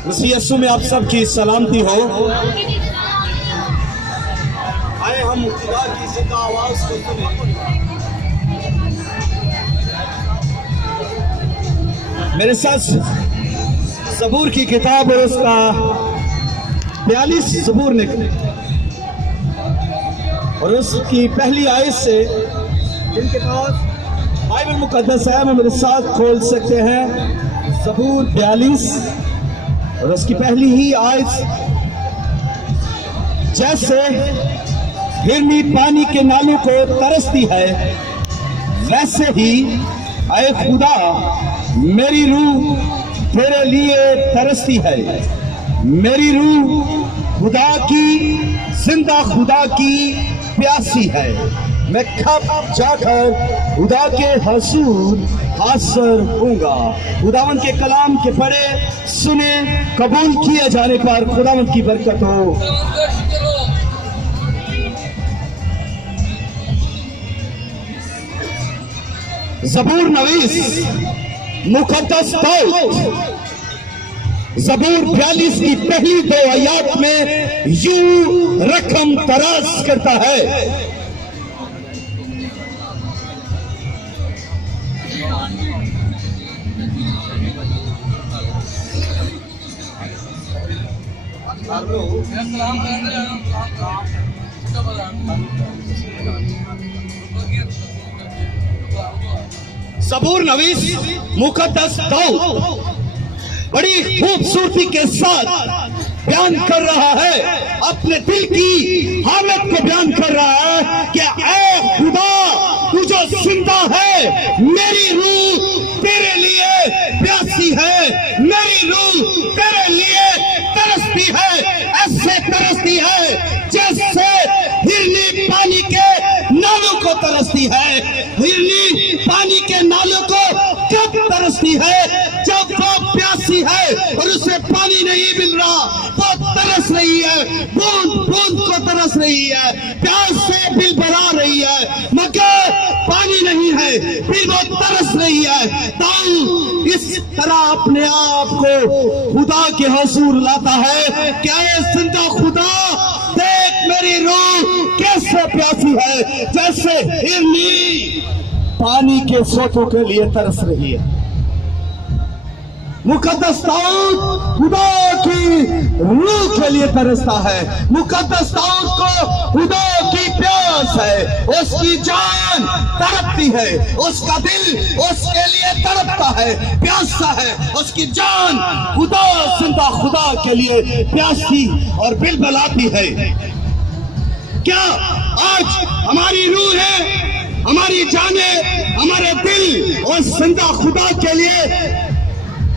मसीह यीशु में आप सब की सलामती हो। आए हम खुदा की जिंदा आवाज को सुने। मेरे साथ ज़बूर की किताब और उसका 42 ज़बूर निकले और उसकी पहली आयत से जिनके पास बाइबल मुकद्दस है वो मेरे साथ खोल सकते हैं। ज़बूर 42 और उसकी पहली ही आयत, जैसे हिरनी पानी के नालों को तरसती है वैसे ही ऐ खुदा मेरी रूह तेरे लिए तरसती है। मेरी रूह खुदा की, जिंदा खुदा की प्यासी है। मैं कब जाकर खुदा के हसूर हासिल होऊंगा। खुदावन के कलाम के पढ़े सुने कबूल किए जाने पर खुदावन की बरकत हो। ज़बूर नवीस मुकद्दस दाऊद ज़बूर 42 की पहली 2 आयत में यूं रकम तराश करता है। ज़बूर नवीस मुकद्दस दाऊद बड़ी खूबसूरती के साथ बयान कर रहा है, अपने दिल की हालत को बयान कर रहा है कि ऐ खुदा तू जो जिंदा है, मेरी रूह तेरे लिए प्यासी है, मेरी रूह तेरे लिए तरसती है। ऐसे तरसती है जैसे हिरनी पानी के नालों को तरसती है। हिरनी पानी के नालों को कब तरसती है? जब वो प्यासी है और उसे पानी नहीं मिल रहा, वो तरस रही है, बूंद बूंद को तरस रही है, प्यास से बिलबला रही है, मगर पानी नहीं है, फिर वो तरस रही है। दाऊद इस तरह अपने आप को खुदा के हुजूर लाता है। क्या ये जिंदा खुदा, देख मेरी रूह कैसे प्यासी है, जैसे हिरनी पानी के सोतों के लिए तरस रही है। मुकद्दस दाऊद खुदा की रूह के लिए तरसता है। मुकद्दस दाऊद को खुदा की प्यास है, उसकी जान तड़पती है, उसका दिल उसके लिए तड़पता है, प्यासा है, उसकी जान खुदा, जिंदा खुदा के लिए प्यासी और बिलबलाती है। क्या आज हमारी रूह है, हमारी जाने, हमारे दिल और जिंदा खुदा के लिए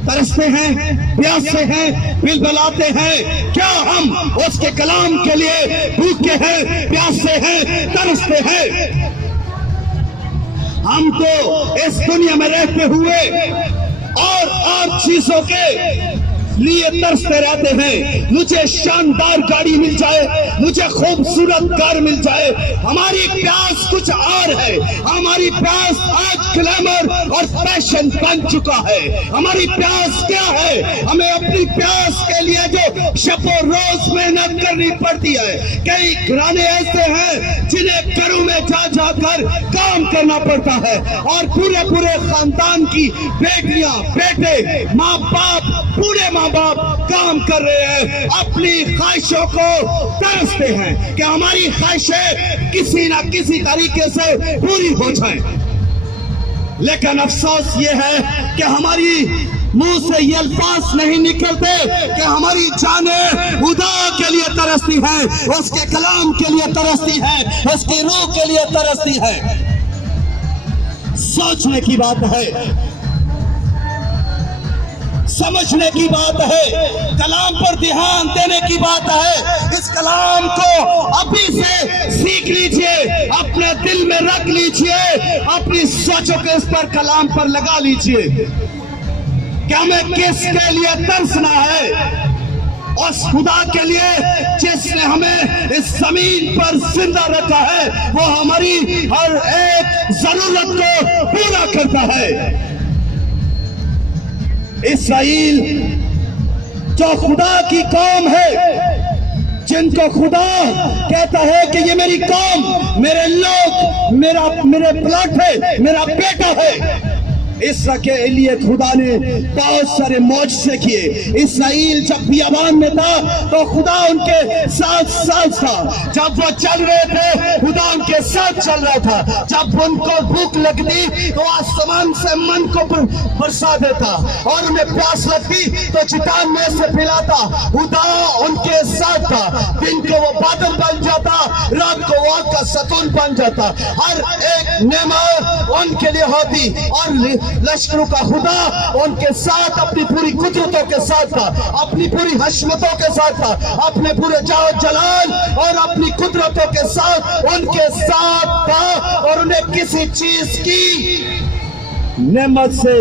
तरसते हैं, प्यासे हैं, बिलबलाते हैं? क्या हम उसके कलाम के लिए भूखे हैं, प्यासे हैं, तरसते हैं? हम तो इस दुनिया में रहते हुए और चीजों के लिए तरसते रहते हैं। मुझे शानदार गाड़ी मिल जाए, मुझे खूबसूरत कार मिल जाए। हमारी प्यास कुछ और है। हमारी प्यास आज ग्लैमर और फैशन बन चुका है। हमारी प्यास क्या है? हमें अपनी प्यास के लिए जो शब और रोज मेहनत करनी पड़ती है। कई घराने ऐसे हैं जिन्हें घरों में जा जाकर काम करना पड़ता है और पूरे पूरे खानदान की बेटियां, बेटे, माँ बाप, पूरे माँ बाप काम कर रहे हैं, अपनी ख्वाहिशों को तरसते हैं कि हमारी ख्वाहिशें किसी ना किसी तरीके से पूरी हो जाएं। लेकिन अफसोस ये है कि हमारी मुंह से ये अल्फाज नहीं निकलते कि हमारी जाने खुदा के लिए तरसती है, उसके कलाम के लिए तरसती है, उसकी रूह के लिए तरसती है। सोचने की बात है, समझने की बात है, कलाम पर ध्यान देने की बात है। इस कलाम को अभी से सीख लीजिए, अपने दिल में रख लीजिए, अपनी सोचों को इस पर कलाम पर लगा लीजिए। क्या हमें किसके लिए तरसना है? उस खुदा के लिए जिसने हमें इस जमीन पर जिंदा रखा है, वो हमारी हर एक जरूरत को पूरा करता है। इस्राएल जो खुदा की कौम है, जिनको खुदा कहता है कि ये मेरी कौम, मेरे लोग, मेरे प्लॉट है, मेरा बेटा है। इसरा के लिए खुदा ने बहुत सारे मौजज़े किए। इसराइल जब बियाबान में था तो खुदा उनके साथ था। जब वो चल रहे थे खुदा उनके साथ चल रहा था। जब उनको भूख लगती तो आसमान से मन को बरसा देता, और उन्हें प्यास लगती तो चट्टान में से पिलाता। खुदा उनके साथ था। दिन को वो बादल बन जाता, रात को वो आग का सतून बन जाता। हर एक नेमत उनके लिए होती, और लश्करों का खुदा उनके साथ अपनी पूरी कुदरतों के साथ था, अपनी पूरी हशमतों के साथ था, अपने पूरे जाओ जलाल और अपनी कुदरतों के साथ उनके साथ था। और उन्हें किसी चीज की नेमत से,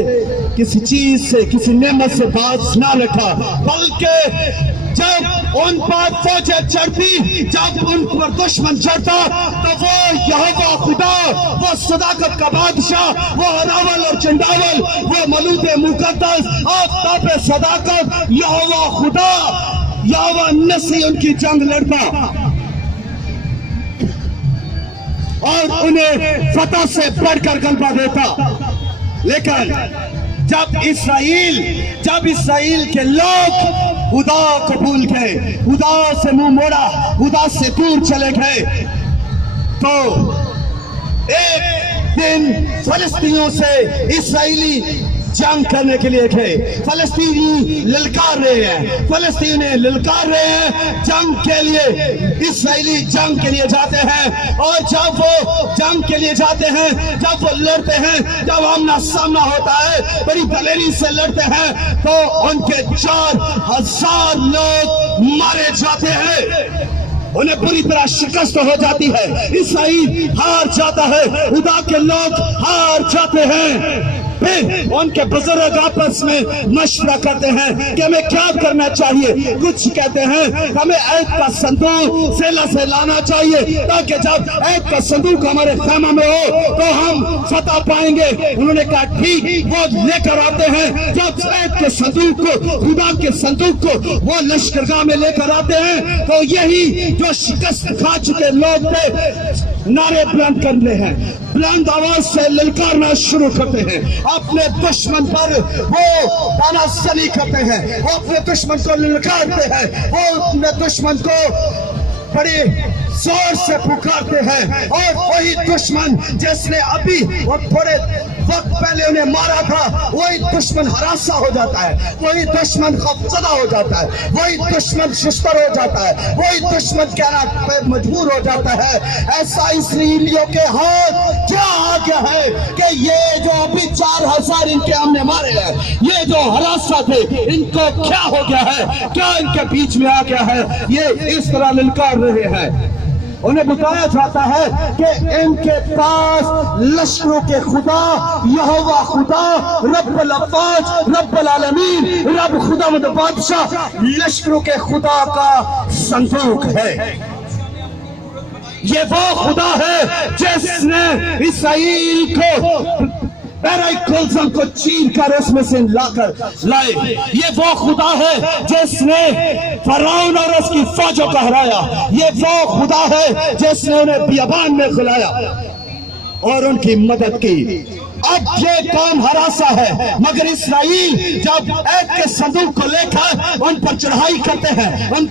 किसी चीज से, किसी नेमत से बात ना रखा, बल्कि जब उन पर फौजें चढ़ती, जब उन पर दुश्मन चढ़ता, तो वो यहोवा खुदा, वो सदाकत का बादशाह, वो हरावल और चंडावल, वो मलूद मुकद्दस, आफ्ताब सदाकत, यहोवा खुदा, यहोवा नसी उनकी जंग लड़ता और उन्हें फतह से बढ़कर गलबा देता। लेकिन जब इसराइल के लोग खुदा को भूल गए, खुदा से मुंह मोड़ा, खुदा से दूर चले गए, तो एक दिन फलस्तीनियों से इसराइली जंग करने के लिए गए। फलस्तीनी ललकार रहे हैं, फलस्तीनी ललकार रहे हैं जंग के लिए। इसराइली जंग के लिए जाते हैं, और जब वो जंग के लिए जाते हैं, जब वो लड़ते हैं, जब आमना सामना होता है, बड़ी दलेरी से लड़ते हैं, तो उनके 4000 लोग मारे जाते हैं, उन्हें बुरी तरह शिकस्त हो जाती है। इसराइल हार जाता है, खुदा के लोग हार जाते हैं। फिर उनके बुजुर्ग आपस में मशवरा करते हैं कि हमें क्या करना चाहिए। कुछ कहते हैं हमें ऐद का संदूक सेला से लाना चाहिए, ताकि जब ऐद का संदूक हमारे खैमा में हो तो हम फतह पाएंगे। उन्होंने कहा ठीक, वो लेकर आते हैं। जब ऐद के संदूक को, खुदा के संदूक को वो लश्करगाह में लेकर आते हैं, तो यही जो शिकस्त खा चुके लोग थे नारे बुलंद करते हैं, बुलंद आवाज से ललकारना शुरू करते हैं, अपने दुश्मन पर वो तानाशाही करते हैं, वो अपने दुश्मन को ललकारते हैं, वो अपने दुश्मन को बड़े जोर से पुकारते हैं। और वही दुश्मन जिसने अभी वो थोड़े वक्त पहले उन्हें मारा था, वही दुश्मन हरासा हो जाता है, वही दुश्मन खौफजदा हो जाता है, वही दुश्मन सुस्तर हो जाता है, वही दुश्मन कहना पे मजबूर हो जाता है। ऐसा इसराइलियों के हाथ क्या आ गया है कि ये जो अभी 4000 इनके हमने मारे हैं, ये जो हरासा थे, इनको क्या हो गया है, क्या इनके बीच में आ गया है, ये इस तरह ललकार रहे हैं। उन्हें बताया जाता है कि इनके पास लश्करों के खुदा, यहोवा खुदा, रब्बुल अफ़वाज, रब्बुल आलमीन, रब खुदा मद बादशाह, लश्करों के खुदा का संदूक है। ये वो खुदा है जिसने इसराइल को कुलज़म को चीर कर उसमें से लाकर लाए। ये वो खुदा है जिसने फरौन और उसकी फौजों को हराया। ये वो खुदा है जिसने उन्हें बियाबान में खिलाया और उनकी मदद की। अब ये कौम हरासा है, मगर इसराइल जब ऐद के संदूक को लेकर उन पर चढ़ाई करते हैं, उन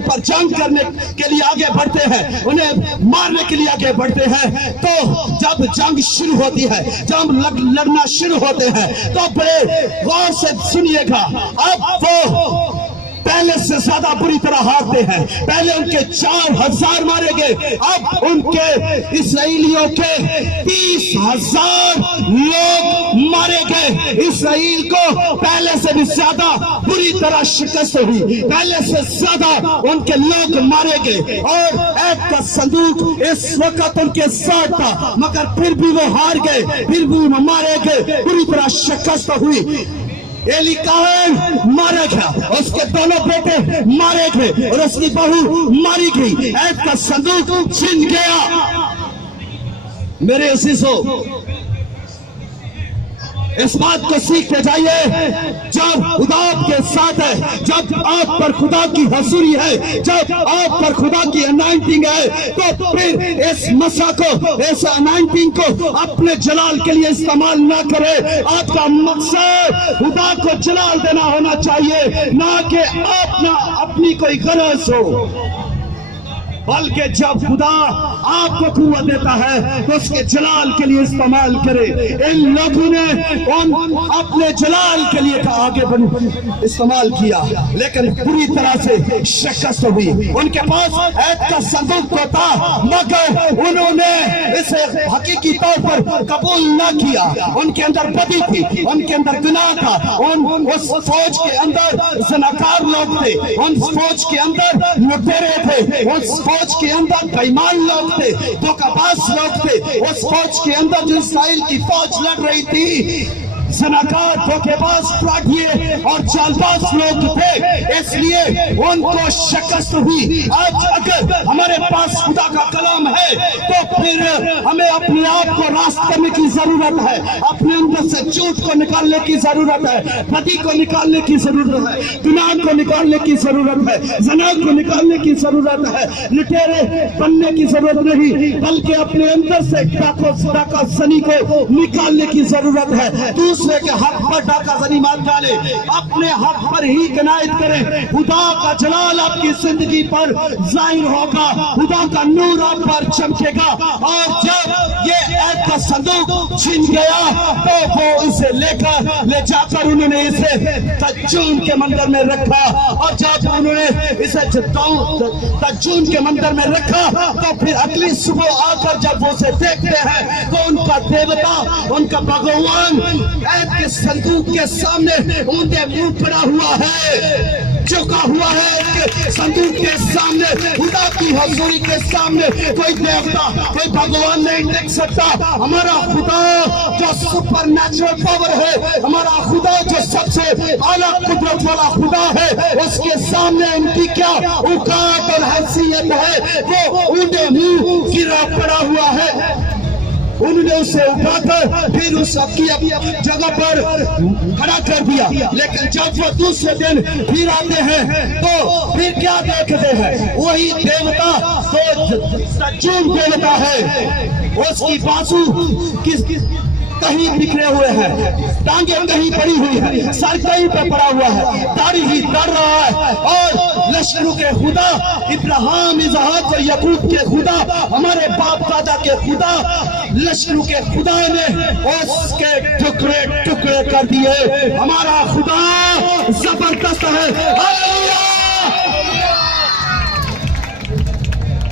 पर जंग करने के लिए आगे बढ़ते हैं, उन्हें मारने के लिए आगे बढ़ते हैं, तो जब जंग शुरू होती है, जब लड़ना शुरू होते हैं, तो बड़े गौर से सुनिएगा। अब वो पहले से ज्यादा बुरी तरह हारते हैं। पहले उनके 4000 मारे गए, अब उनके इसराइलियों के 30,000 लोग मारे गए। इसराइल को पहले से भी ज्यादा बुरी तरह शिकस्त हुई, पहले से ज्यादा उनके लोग मारे गए, और ऐद का संदूक इस वक्त उनके साथ था, मगर फिर भी वो हार गए, फिर भी वो मारे गए, बुरी तरह शिकस्त हुई। एली काहन मारा गया, उसके दोनों बेटे मारे गए और उसकी बहू मारी गई। ऐद का संदूक छिन गया। मेरे अजीजों, اس بات کو سیکھتے جائیے، جب خدا کے ساتھ ہے، جب آپ پر خدا کی حضوری ہے، جب آپ پر خدا کی انائنٹنگ ہے، تو پھر اس مسا کو، اس انائنٹنگ کو اپنے جلال کے لیے استعمال نہ کرے۔ آپ کا مقصد خدا کو جلال دینا ہونا چاہیے، نہ کہ اپنی کوئی غرض ہو، بلکہ جب خدا آپ کو قوت دیتا ہے تو اس کے جلال کے لیے استعمال کرے۔ ان لوگوں نے اپنے جلال کے لیے آگے استعمال کیا، لیکن پوری طرح سے شکست ہوئی۔ ان کے پاس عہد کا صندوق تو تھا، مگر انہوں نے اسے حقیقی طور پر قبول نہ کیا۔ ان کے اندر بدی تھی، ان کے اندر گناہ تھا، اس فوج کے اندر زناکار لوگ تھے، ان فوج کے اندر لٹیرے تھے، اس فوج کے اندر بےایمان لوگ تھے، دھوکہ باز لوگ تھے۔ اس فوج کے اندر جو اسرائیل کی فوج لڑ رہی تھی، زناکار، دھوکے باز، فراڈیے اور چالباز لوگ تھے، اس لیے ان کو شکست ہوئی۔ آج اگر ہمارے پاس خدا کا کلام ہے تو پھر ہمیں اپنے آپ کو راست کرنے کی ضرورت ہے، اپنے اندر سے جھوٹ کو نکالنے کی ضرورت ہے، بدی کو نکالنے کی ضرورت ہے، گناہ کو نکالنے کی ضرورت ہے، زنا کو نکالنے کی ضرورت ہے، لٹیرے بننے کی ضرورت نہیں، بلکہ اپنے اندر سے ڈاکہ زنی کو نکالنے کی ضرورت ہے۔ دوسرے کے حق پر ڈاکہ زنی مت ڈالے، اپنے حق پر ہی قناعت کریں۔ خدا کا جلال آپ کی زندگی پر ظاہر ہوگا، خدا کا نور آپ پر چمکے گا، اور جب یہ عہد کا صندوق چھن گیا تو وہ اسے لے جا کر انہوں نے اسے تجون کے مندر میں رکھا، اور جب انہوں نے اسے تجون کے مندر میں رکھا تو پھر اگلی صبح آ کر جب وہ اسے دیکھتے ہیں تو ان کا دیوتا، ان کا بھگوان عہد کے صندوق کے سامنے اونڈے منہ پڑا ہوا ہے، جھکا ہوا ہے کہ صندوق کے سامنے، خدا کی حضوری کے سامنے کوئی دیوتا، کوئی بھگوان نہیں دیکھ سکتا۔ ہمارا خدا جو سپر نیچرل پاور ہے، ہمارا خدا جو سب سے اعلیٰ قدرت والا خدا ہے، اس کے سامنے ان کی کیا اوقات اور حیثیت ہے، وہ اونڈے منہ گرا پڑا ہوا ہے۔ انہوں نے اسے اٹھا کر پھر اس کی جگہ پر کھڑا کر دیا، لیکن جب وہ دوسرے دن پھر آتے ہیں تو پھر کیا دیکھتے ہیں؟ وہی دیوتا جو تجون دیوتا ہے، اس کی بازو کہیں بکھرے ہوئے ہیں، ٹانگیں کہیں پڑی ہوئی ہیں، سر کہیں پہ پڑا ہوا ہے، داڑھی ہی دڑ رہا ہے، اور لشکروں کے خدا، ابراہیم، اسحاق اور یعقوب کے خدا، ہمارے باپ دادا کے خدا، لشکروں کے خدا نے اس کے ٹکڑے ٹکڑے کر دیے۔ ہمارا خدا زبردست ہے، ہاللویا۔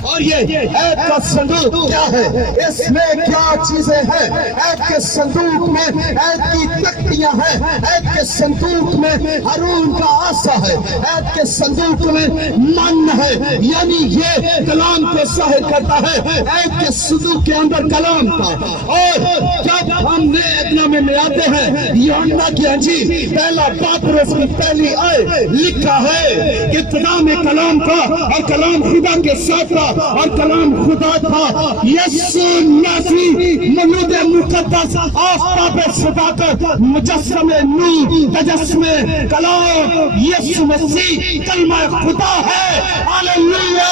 اور یہ عہد کا صندوق کیا ہے؟ اس میں کیا چیزیں ہیں؟ عہد کے صندوق میں عہد کی تختیاں ہیں، عہد کے صندوق میں ہارون کا عصا ہے، عہد کے صندوق میں من ہے، یعنی یہ کلام کو ظاہر کرتا ہے۔ عہد کے صندوق کے اندر کلام تھا، اور جب ہم نئے عہد نامے میں آتے ہیں، یوحنا کی انجیل پہلا باب اس کی پہلی آیت لکھا ہے کہ ابتدا میں کلام تھا، اور کلام خدا کے ساتھ تھا، اور کلام خدا تھا۔ یسوع مسیح مولود مقدس، آفتاب صداقت، مجسم نور، تجسم کلام، یسوع مسیح کلمہ خدا ہے، ہاللویا۔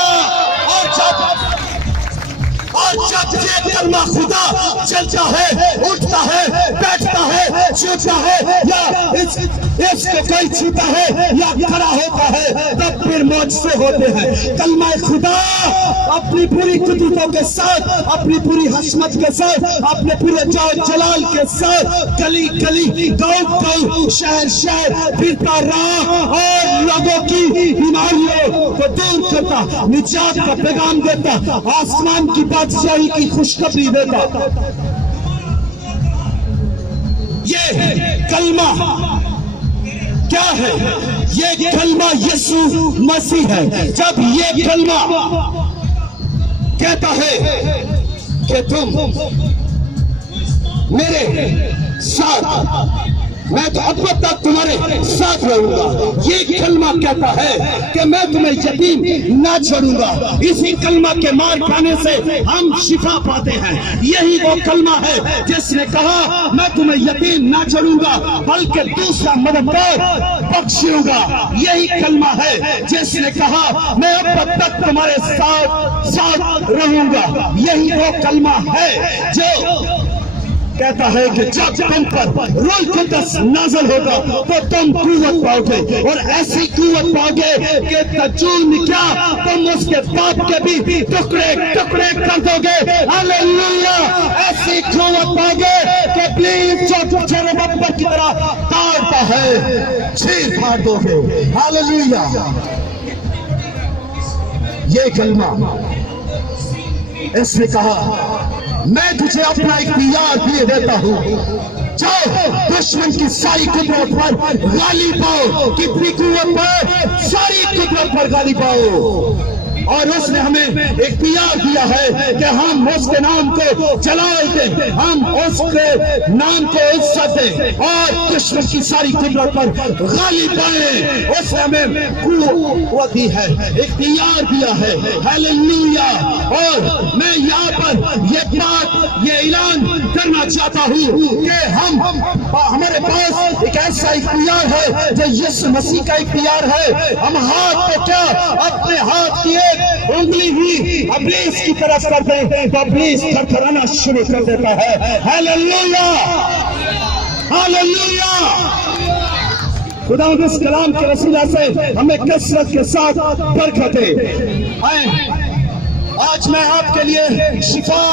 اور جب یہ کلمہ خدا چلتا ہے، اٹھتا ہے، بیٹھتا ہے، چھوٹا ہے، یا اس کو کوئی چھوٹا ہے یا کھڑا ہوتا ہے، تب پھر معجزے ہوتے ہیں۔ کلمہ خدا اپنی پوری قدرتوں کے ساتھ، اپنی پوری حکمت کے ساتھ، اپنے پورے جلال کے ساتھ گلی گلی، گاؤں گاؤں، شہر شہر پھرتا رہا، اور لوگوں کی بیماریوں کو دور کرتا، نجات کا پیغام دیتا، آسمان کی بادشاہی کی خوشخبری دیتا۔ یہ کلمہ کیا ہے؟ یہ کلمہ یسوع مسیح ہے۔ جب یہ کلمہ کہتا ہے کہ تم میرے ساتھ मैं तो अब तक तुम्हारे साथ रहूंगा। ये कलमा कहता है कि मैं तुम्हें यतीम ना छोड़ूंगा। इसी कलमा के मार खाने से हम शिफा पाते हैं। यही वो कलमा है जिसने कहा मैं तुम्हें यतीम ना छोड़ूंगा बल्कि दूसरा मददगार बख्शूंगा। यही कलमा है जिसने कहा मैं अब तक तुम्हारे साथ साथ रहूंगा। यही वो कलमा है जो कहता है कि जब तुम पर रूह कुद्दस नाज़िल होगा तो तुम कुव्वत पाओगे और ऐसी कुव्वत पाओगे कि तजून क्या तुम उसके बाप के भी टुकड़े टुकड़े कर दोगे। हालेलुया। ऐसी कुव्वत पाओगे कि प्लीज जो जरबब्बर की तरह ताड़ता है चीर फाड़ दोगे। हालेलुया। ये कलमा इसने कहा मैं तुझे अपना इख्तियार दिए देता हूँ, जाओ दुश्मन की सारी कुदरत पर गालिब पाओ। कितनी कुव्वत पर? सारी कुदरत पर गालिब पाओ। और उसने हमें इख्तियार दिया है कि हम उसके नाम को जलाल दें, हम उसके नाम को इज्जत दें और दुश्मन की सारी कुदरत पर गालिब पाएं। उसने हमें कुव्वत दी है, इख्तियार दिया है। हालेलुया। और मैं यहाँ पर ये बात ये ऐलान करना चाहता हूँ कि हमारे पास एक ऐसा इख्तियार है जो यीशु मसीह का इख्तियार है। हम हाथ को क्या अपने हाथ की उंगली भी इब्लीस की तरफ करते हैं तो इब्लीस थरथराना शुरू कर देता है। हालेलुया। हालेलुया। खुदा इस कलाम के वसीला से हमें कसरत के साथ बरकतें आए। आज मैं आपके लिए शिफा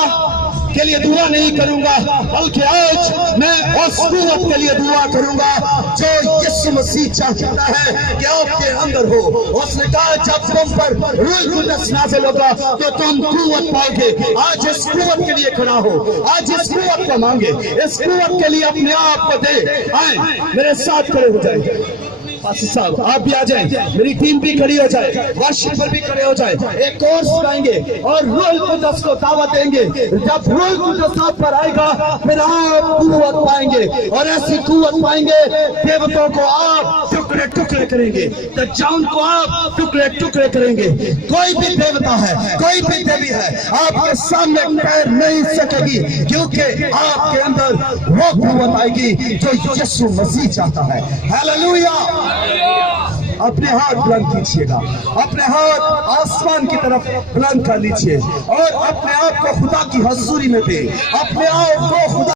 के लिए दुआ नहीं करूंगा बल्कि आज मैं उस कुव्वत के लिए दुआ करूंगा जो यीशु मसीह चाहता है कि आपके अंदर हो। उसने कहा जब तुम पर रूह कुद्दस नाज़िल होगा तो तुम कुव्वत पाओगे। आज इस कुव्वत के लिए खड़ा हो, आज इस कुव्वत को मांगे, इस कुव्वत के लिए अपने आप को दे। आए मेरे साथ खड़े हो जाए। पासी साहब आप भी आ जाएं, मेरी टीम भी खड़ी हो जाए, वर्शिप पर भी खड़े हो जाए। एक कोर्स गाएंगे और रूह कुद्दस को दावत देंगे। जब रूह कुद्दस आप पर आएगा फिर आप कुव्वत पाएंगे और ऐसी कुव्वत पाएंगे देवताओं को आप टुकड़े टुकड़े करेंगे, दज्जाल को आप टुकड़े टुकड़े करेंगे। कोई भी देवता है, कोई भी देवी है आपके सामने पैर नहीं सकेगी क्योंकि आपके अंदर वो कुव्वत आएगी जो यीशु मसीह चाहता है। हालेलुया। अपने हाथ बुलंद कीजिएगा, अपने हाथ आसमान की तरफ बुलंद कर लीजिए और अपने आप को खुदा की हजूरी में दे, अपने आप को खुदा